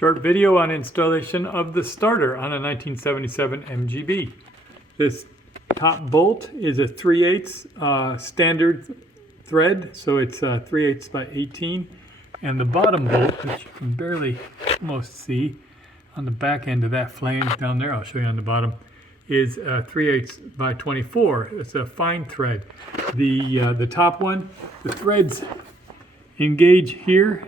Short video on installation of the starter on a 1977 MGB. This top bolt is a 3/8 standard thread, so it's 3/8 by 18. And the bottom bolt, which you can barely almost see on the back end of that flange down there, I'll show you on the bottom, is 3/8 by 24. It's a fine thread. The top one, the threads engage here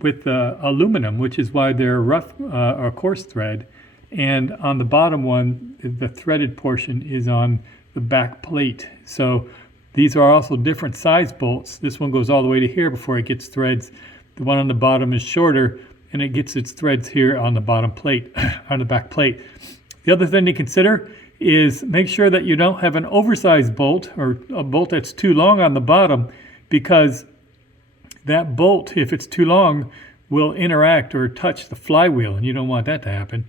with aluminum, which is why they're rough or coarse thread. And on the bottom one, the threaded portion is on the back plate. So these are also different size bolts. This one goes all the way to here before it gets threads. The one on the bottom is shorter, and it gets its threads here on the bottom plate, on the back plate. The other thing to consider is make sure that you don't have an oversized bolt or a bolt that's too long on the bottom, because that bolt, if it's too long, will interact or touch the flywheel, and you don't want that to happen.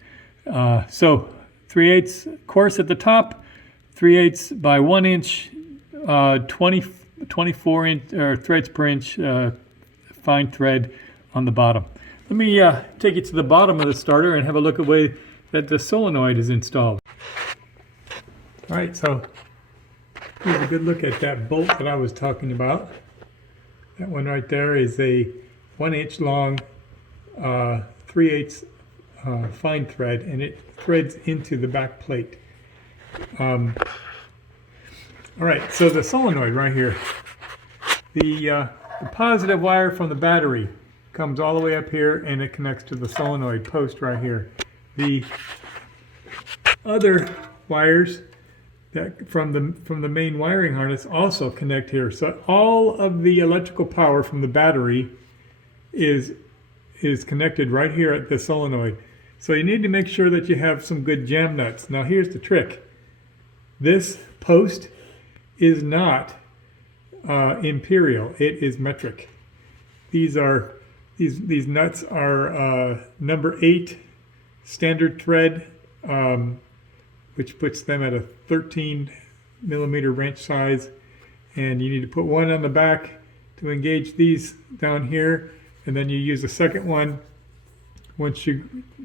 So 3/8 coarse at the top, 3/8 by 1 inch, 24 inch threads per inch, fine thread on the bottom. Let me take you to the bottom of the starter and have a look at the way that the solenoid is installed. All right, so here's a good look at that bolt that I was talking about. That one right there is a 1 inch long 3/8 fine thread, and it threads into the back plate. All right, so the solenoid right here, the positive wire from the battery comes all the way up here, and it connects to the solenoid post right here. The other wires that from the main wiring harness also connect here. So all of the electrical power from the battery is connected right here at the solenoid. So you need to make sure that you have some good jam nuts. Now here's the trick. This post is not imperial, it is metric. These nuts are number 8 standard thread, which puts them at a 13 millimeter wrench size, and you need to put one on the back to engage these down here, and then you use a second one once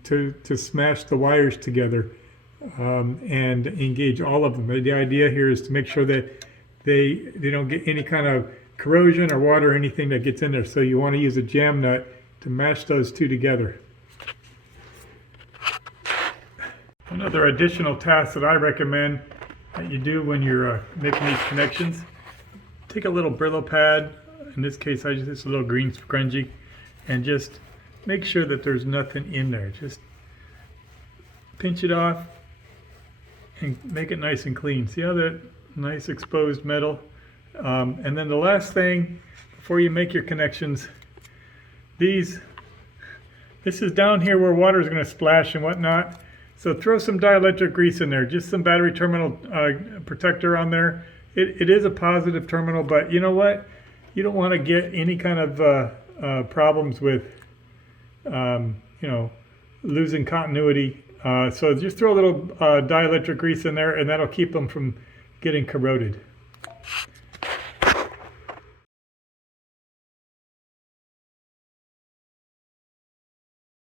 to smash the wires together and engage all of them. The idea here is to make sure that they don't get any kind of corrosion or water or anything that gets in there, so you want to use a jam nut to mash those two together. Another additional task that I recommend that you do when you're making these connections, take a little Brillo pad, in this case I just a little green scrunchie, and just make sure that there's nothing in there. Just pinch it off and make it nice and clean. See how that nice exposed metal? And then the last thing, before you make your connections, this is down here where water is going to splash and whatnot. So throw some dielectric grease in there, just some battery terminal protector on there. It is a positive terminal, but you know what? You don't want to get any kind of problems with, losing continuity. So just throw a little dielectric grease in there, and that'll keep them from getting corroded.